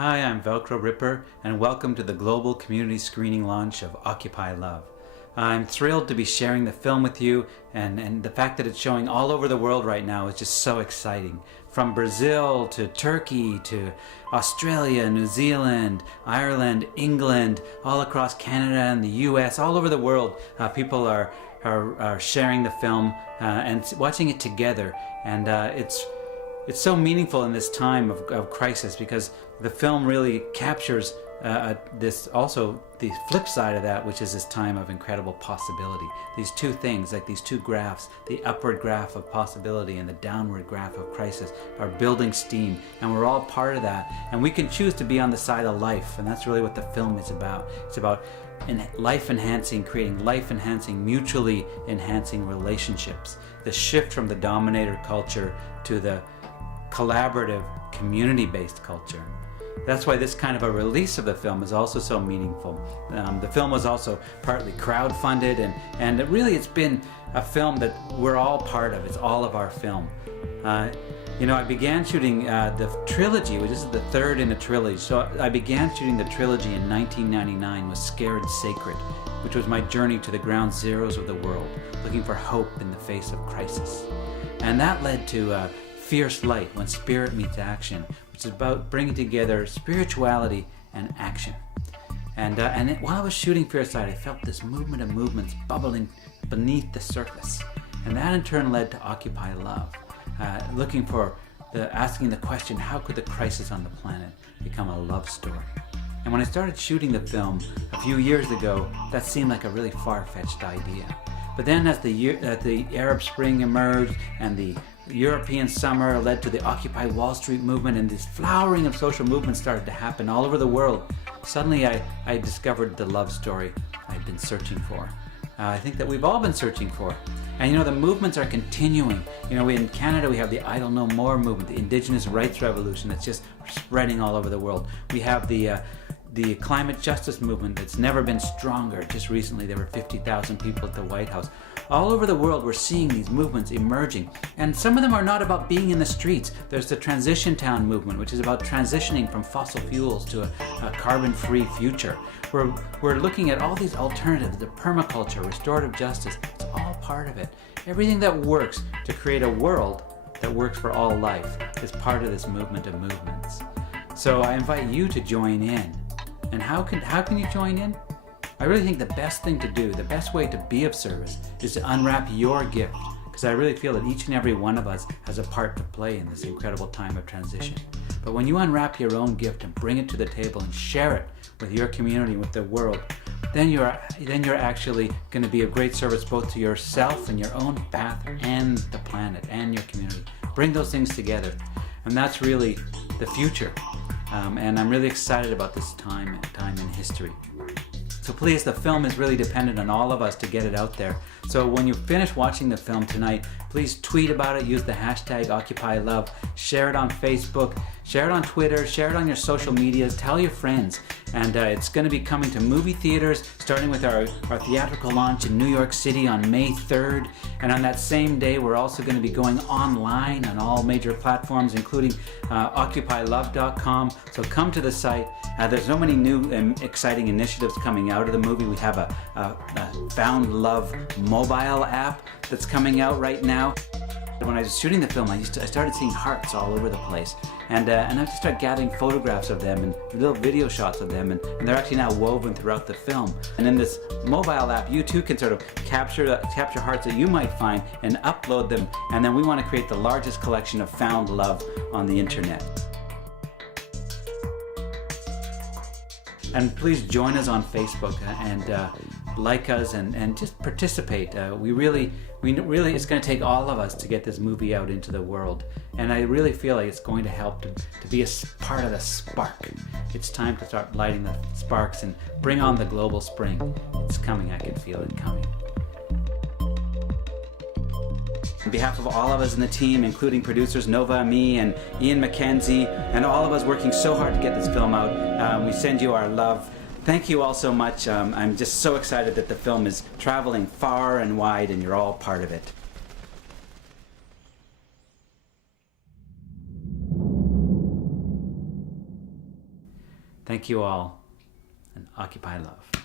Hi, I'm Velcrow Ripper, and welcome to the global community screening launch of Occupy Love. I'm thrilled to be sharing the film with you, and the fact that it's showing all over the world right now is just so exciting. From Brazil to Turkey to Australia, New Zealand, Ireland, England, all across Canada and the US, all over the world, people are sharing the film and watching it together, and it's so meaningful in this time of crisis, because the film really captures this, also the flip side of that, which is this time of incredible possibility. These two things, like these two graphs, the upward graph of possibility and the downward graph of crisis, are building steam, and we're all part of that, and we can choose to be on the side of life, and that's really what the film is about. It's about life enhancing, creating life enhancing, mutually enhancing relationships. The shift from the dominator culture to the collaborative, community-based culture. That's why this kind of a release of the film is also so meaningful. The film was also partly crowdfunded, and it's been a film that we're all part of. It's all of our film. I began shooting the trilogy, which is the third in a trilogy. So I began shooting the trilogy in 1999 with Scared Sacred, which was my journey to the ground zeros of the world, looking for hope in the face of crisis. And that led to Fierce Light, When Spirit Meets Action, which is about bringing together spirituality and action. And while I was shooting Fierce Light, I felt this movement of movements bubbling beneath the surface. And that in turn led to Occupy Love, asking the question, how could the crisis on the planet become a love story? And when I started shooting the film a few years ago, that seemed like a really far-fetched idea. But then as the Arab Spring emerged and the European summer led to the Occupy Wall Street movement, and this flowering of social movements started to happen all over the world, suddenly I discovered the love story I'd been searching for. I think that we've all been searching for. And the movements are continuing. In Canada we have the Idle No More movement, the Indigenous rights revolution that's just spreading all over the world. We have the climate justice movement that's never been stronger. Just recently there were 50,000 people at the White House. All over the world we're seeing these movements emerging, and some of them are not about being in the streets. There's the Transition Town movement, which is about transitioning from fossil fuels to a carbon-free future. We're looking at all these alternatives, the permaculture, restorative justice. It's all part of it. Everything that works to create a world that works for all life is part of this movement of movements. So I invite you to join in. And how can you join in? I really think the best thing to do, the best way to be of service, is to unwrap your gift, because I really feel that each and every one of us has a part to play in this incredible time of transition. But when you unwrap your own gift and bring it to the table and share it with your community, with the world, then you're actually going to be of great service both to yourself and your own path and the planet and your community. Bring those things together, and that's really the future. And I'm really excited about this time in history. So please, the film is really dependent on all of us to get it out there. So when you finish watching the film tonight, please tweet about it, use the hashtag OccupyLove, share it on Facebook, share it on Twitter, share it on your social medias, tell your friends. And it's going to be coming to movie theaters, starting with our theatrical launch in New York City on May 3rd. And on that same day, we're also going to be going online on all major platforms, including OccupyLove.com. So come to the site. There's so many new and exciting initiatives coming out of the movie. We have a Found Love mobile app that's coming out right now. When I was shooting the film, I started seeing hearts all over the place, and I just started gathering photographs of them and little video shots of them, and they're actually now woven throughout the film. And in this mobile app, you too can sort of capture hearts that you might find and upload them, and then we want to create the largest collection of found love on the internet. And please join us on Facebook and like us and just participate. We really, it's going to take all of us to get this movie out into the world. And I really feel like it's going to help to be a part of the spark. It's time to start lighting the sparks and bring on the global spring. It's coming. I can feel it coming. On behalf of all of us in the team, including producers Nova, me, and Ian McKenzie, and all of us working so hard to get this film out, we send you our love. Thank you all so much. I'm just so excited that the film is traveling far and wide, and you're all part of it. Thank you all, and occupy love.